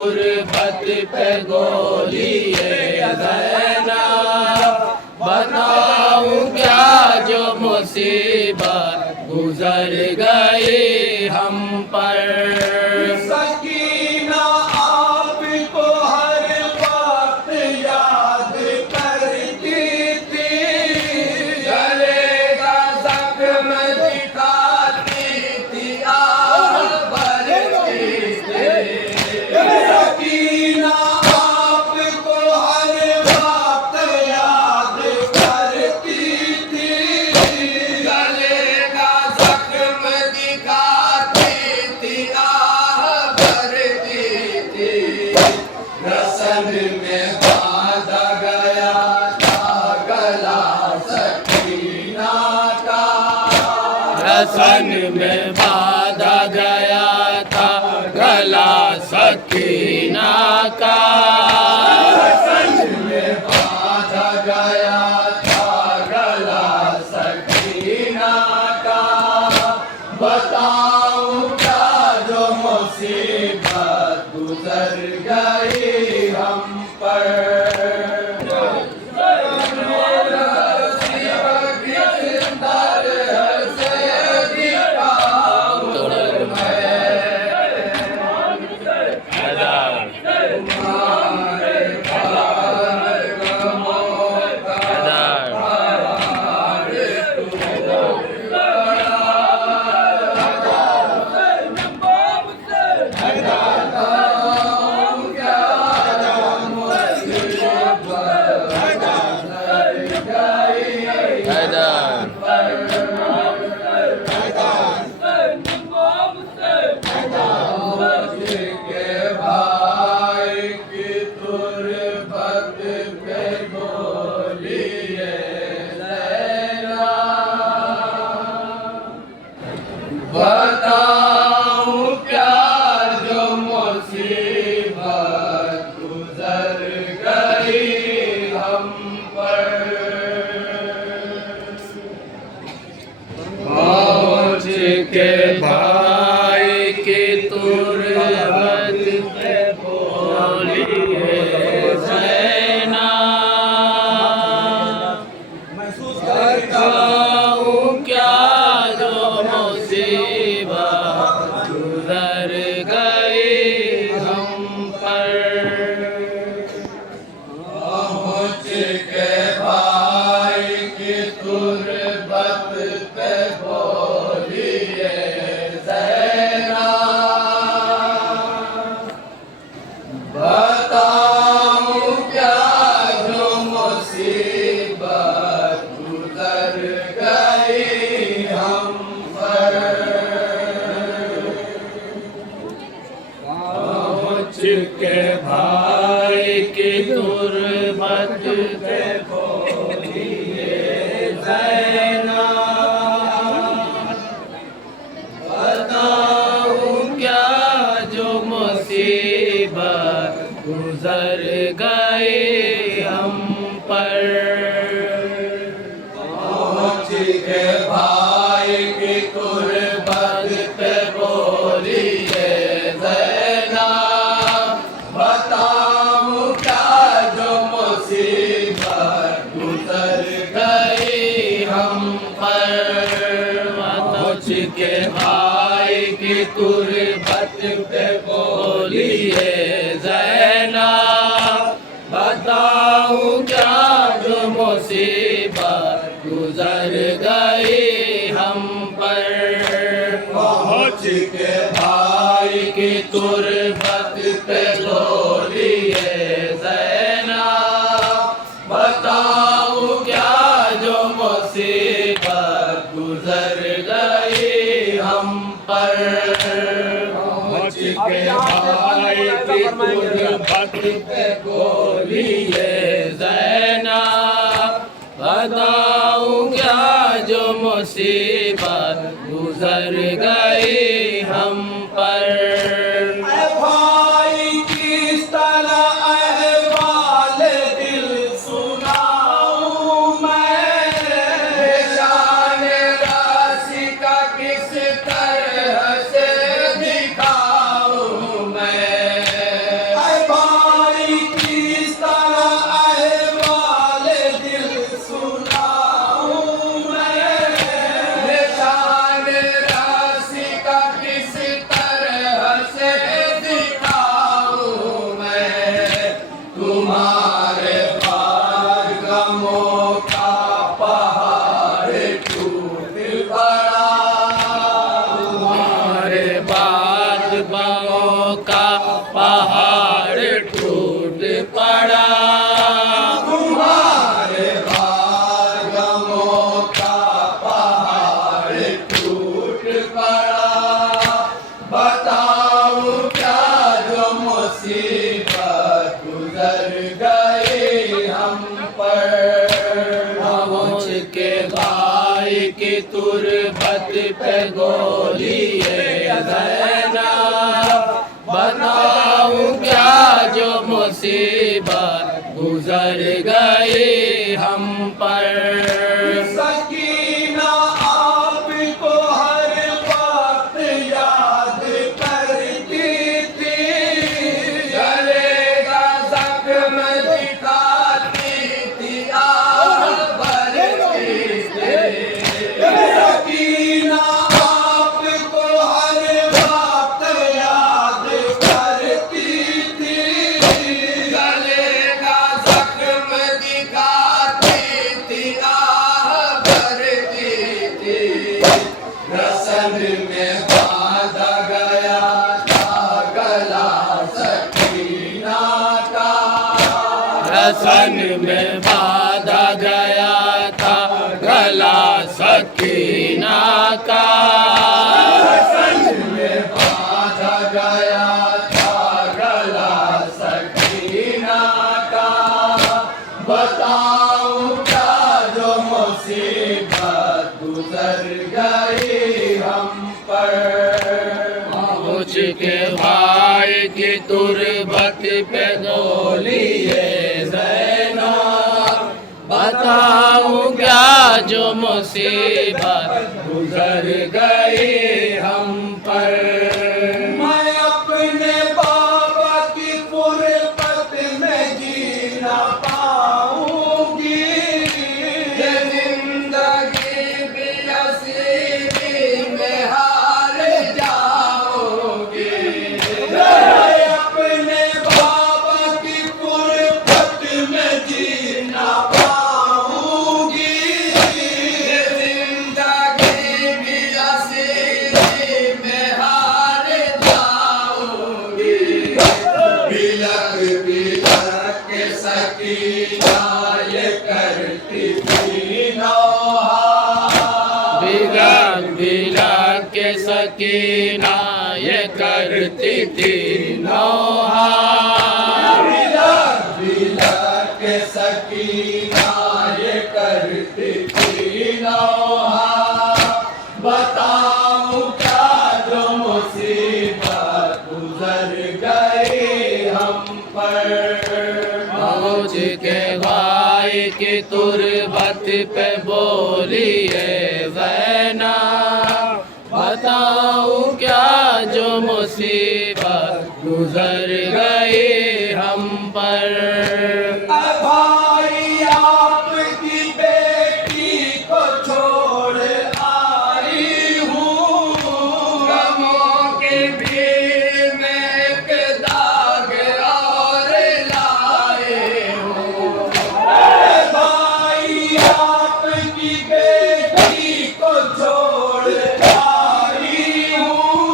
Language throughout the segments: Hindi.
गुरबत पे गोली ज़ैना, बताऊं क्या जो मुसीबत गुजर गई हम पर। सकीना आपको हर वक्त याद करती थी, गले का जख्म दिखाती थी, आह भरती थी। सकीना आपको हर वक्त याद करती थी, गले का जख्म दिखाती थी, आह भरती थी। रसन में बांधा गया था गला सकीना का, रसन में बांधा गया था गला सकीना का। रसन में बांधा गया था गला सकीना का। बताऊं क्या जो मुसीबत गुजर गई हम पर। बताऊं क्या जो मुसीबत गुजर गई हम पर। पहुँच के भाई की तुरबत पे बोलिए ज़ैना, बताऊं क्या जो मुसीबत गुजर गई हम पर। पहुँच के भाई की तुरबत पे बोलिए ज़ैना, बताऊं क्या जो मुसीबत गुजर गई हम पर। पहुँच के भाई की तुरबत पे बोलिए ज़ैना, बताऊं क्या जो मुसीबत गुजर गई हम पर। पहुँच के भाई की तुरबत पे बोलिए ज़ैना, बताऊं क्या जो मुसीबत गुजर गई हम पर। पहुँच के भाई की तुरबत पे बोलिए ज़ैना, बताऊं क्या जो मुसीबत गुजर गई हम पर। पहुँच के भाई की तुरबत पे बोलिए ज़ैना, बताऊं क्या जो मुसीबत गुजर गई हम पर। पहुँच के भाई की तुरबत पे बोलिए ज़ैना, बताऊं क्या जो मुसीबत गुजर गई हम पर। ऐ भाई किस तरह अहवाल दिल सुनाऊं मैं, शान राशि का किस तरह से दिखाऊं मैं। पहाड़ टूट पड़ा। तुम्हारे भागमों का पहाड़ टूट पड़ा। बताओ क्या जो मुसीबत गुजर गई हम पर। पहुँच के भाई की तुरबत पे गोली ज़ैनब। बताओ क्या जो मुसीबत गुजर गई हम पर। सकीना आपको हर वक्त याद करती थी। गले का जख्म दिखाती थी, आह भरती थी। सकीना आपको हर वक्त याद करती थी। गले का जख्म दिखाती थी, आह भरती थी। रसन में बांधा गया था गला सकीना का। रसन में बांधा गया था गला सकीना का। रसन में बांधा गया था गला सकीना का। बताओ क्या जो मुसीबत गुजर गई हम पर। पहुँच के भाई की तुरबत पे गोली ज़ैनब। बताओ क्या जो मुसीबत गुजर गई हम पर। मैं अपने बाबा की फुरकत में जी ना पाऊंगी। ये जिंदगी भी नसीबी में हार जाऊंगी। मैं अपने बाबा की फुरकत में जी ना पाऊंगी। ये जिंदगी भी नसीबी में हार जाऊंगी। बिलक बिलक के सकीना ये करती थी नौहा। बिलक बिलक के सकीना ये करती थी नौहा। बिलक बिलक के सकीना ये करती थी नौहा। बताओ क्या जो मुसीबत गुजर गई हम पर। पहुँच के भाई की तुरबत पे बोली ज़ैनब। बताओ क्या जो मुसीबत गुजर गई हम पर। भाई आपकी बेटी को छोड़ आई हूँ। गमों के भीड़ में एक दाग और लाए हूँ। भाई आपकी बेटी को छोड़ आई हूँ।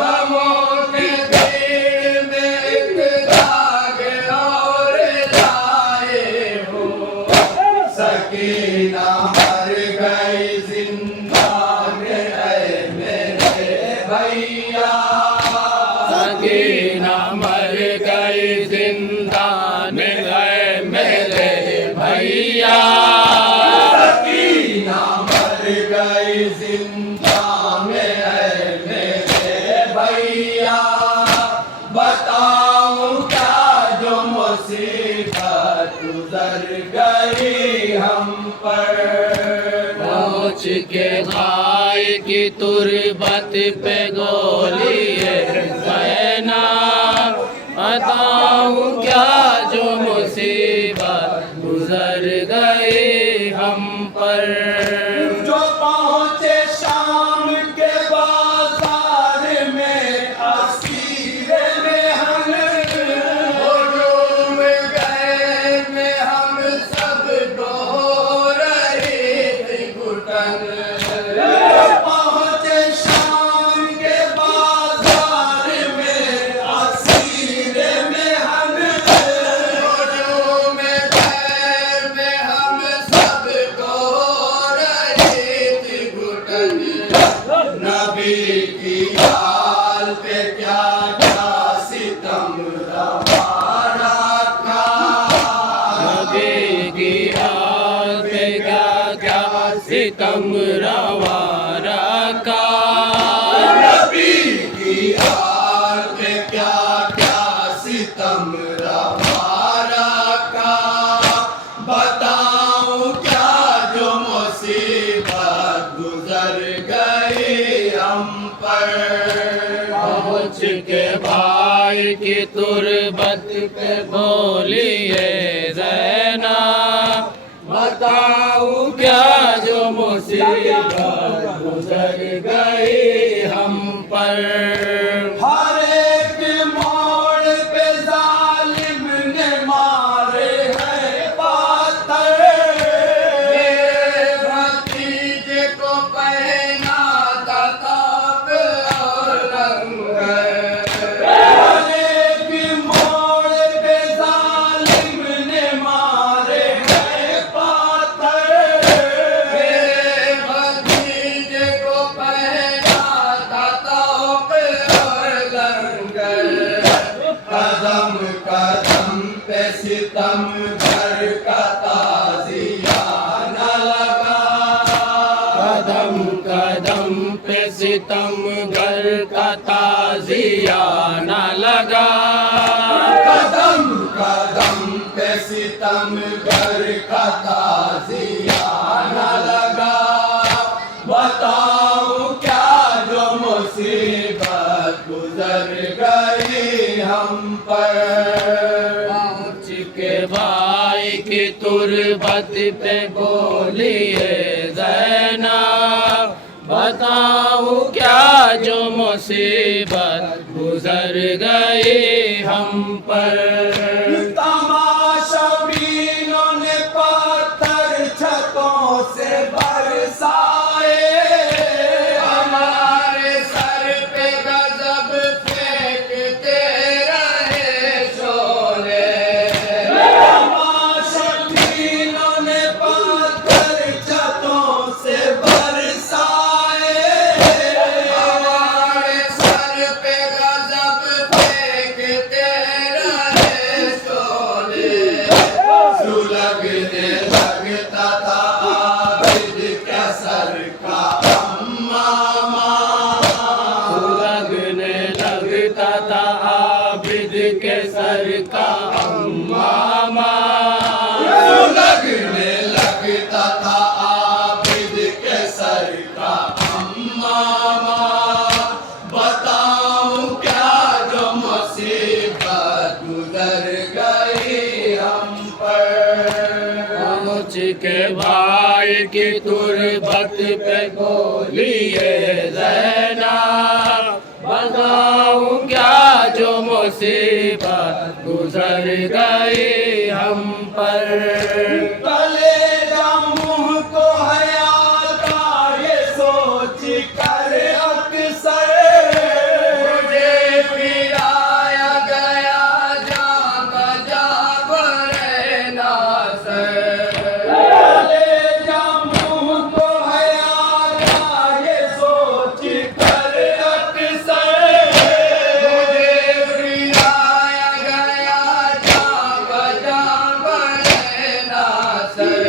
गमों के भीड़ में एक दाग और लाए हूँ। सकीना मर गई जिंदा में ऐ मेरे भैया। सकीना मर गई जिंदा में गए मेरे भैया। सकीना मर गई जिंदा में ऐ मेरे भैया। बताओ क्या जो मुसीबत गुजर गई हम पर। पहुँच के भाई की तुरबत पे गोली ज़ैनब। बताऊं क्या जो मुसीबत गुजर गई हम पर। जो पहुंचे शाम के बाजार में असीर में हम हुजूम गए में हम सब डो रहे थे घुटन। पहुंचे शाम के बाजार में असीर सितम रवा रखा। नबी की याद में क्या क्या सितम रवा रखा। बताऊं क्या जो मुसीबत गुजर गई हम पर। पहुँच के भाई की तुरबत पे बोलिए ज़ैना, बताऊं क्या जो मुसीबत गुजर गई हम पर। हर एक मोड़ पे जालिम ने मारे हैं पाथर। भतीजे को पहना था ताब और लंगर। हर एक मोड़ पे जालिम ने मारे हैं पाथर। भतीजे को पहना था ताब और लंगर। कदम कदम पे सितम घर का ताजियाना लगा। कदम कदम पे सितम घर का ताजियाना लगा। कदम कदम पे सितम घर का ताजियाना लगा। बताऊं क्या जो मुसीबत गुजर गई हम पर। पहुँच के भाई की तुरबत पे बोलिए ज़ैना, बताऊं क्या जो मुसीबत गुजर गई हम पर। तमाशाबीनों ने पत्थर छतों से बरसाए। हमारे सर पे गजब फेंकते रहे शोले। तमाशाबीनों ने पत्थर छतों से बरसाए। हमारे सर पे गजब फेंकते रहे शोले। सुलगने लगता था आबिद क्या सर का अम्मामा। लगने लगता था आबिद के सर का अम्मामा। सुलगने लगता था आबिद के सर का अम्मामा। बताऊं क्या जो मुसीबत गुजर गई हम पर। पहुँच के भाई की तुरबत पे बोलिए ज़ैना, बताऊं क्या जो मुसीबत गुजर गई हम पर। कलेजा मुंह को हया का ये सोच कर अक्सर। मुझे पिराया गया जागा जाग रहना सर। कलेजा मुंह को हया का ये सोच कर अक्सर। मुझे पिराया गया जागा जाग रहना सर।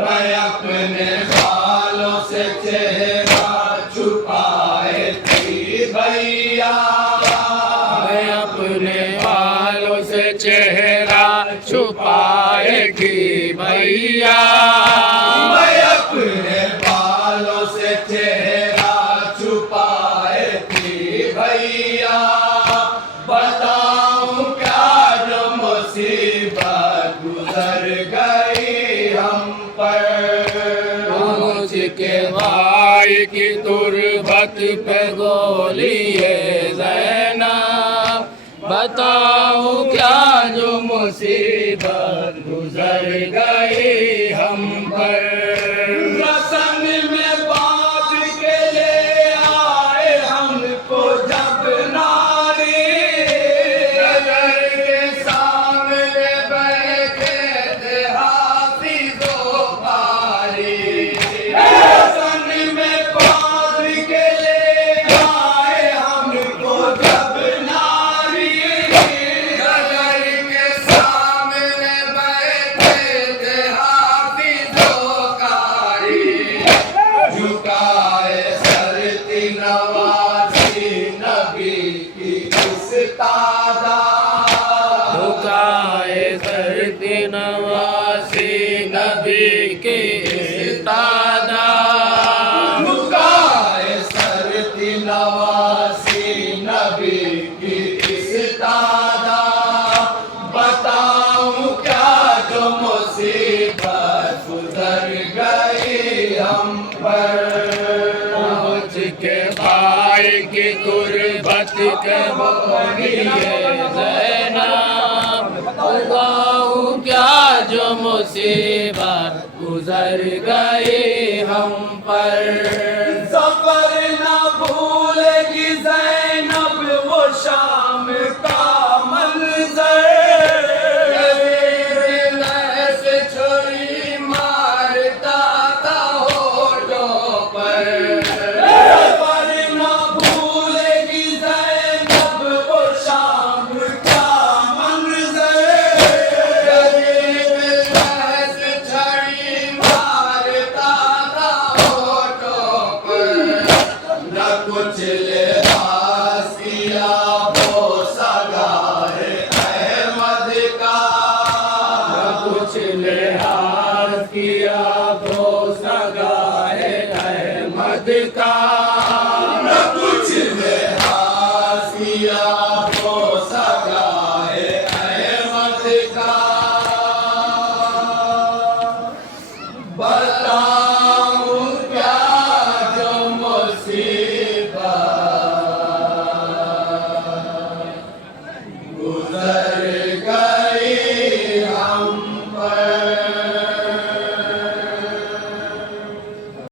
मैं अपने बालों से चेहरा छुपाए थी भैया। मैं अपने बालों से चेहरा छुपाए थी भैया। मैं अपने बालों से चेहरा छुपाए थी भैया। बताऊं क्या जो मुसीबत गुजर गई हम पर। पहुँच के भाई की तुरबत पे बोलिए ज़ैना, बताओ क्या जो मुसीबत गुजर गई हम पर। रसन में बांध के ले आए हमको जब नारी। नजर के सामने बैठे थे हाफिज़ो पारी। रसन में बांध के ले आए हमको जब नारी। नजर के सामने बैठे थे गाए धरती नवासी नबी की तादाद गाए सरती नवासी नबी की इस तादाद बताऊं क्या जो मुसीबत गुजर गई हम पर पहुँच के भाई की गुर्बत के बोलिए ज़ैनब बताऊं क्या जो मुसीबत गुजर गई हम पर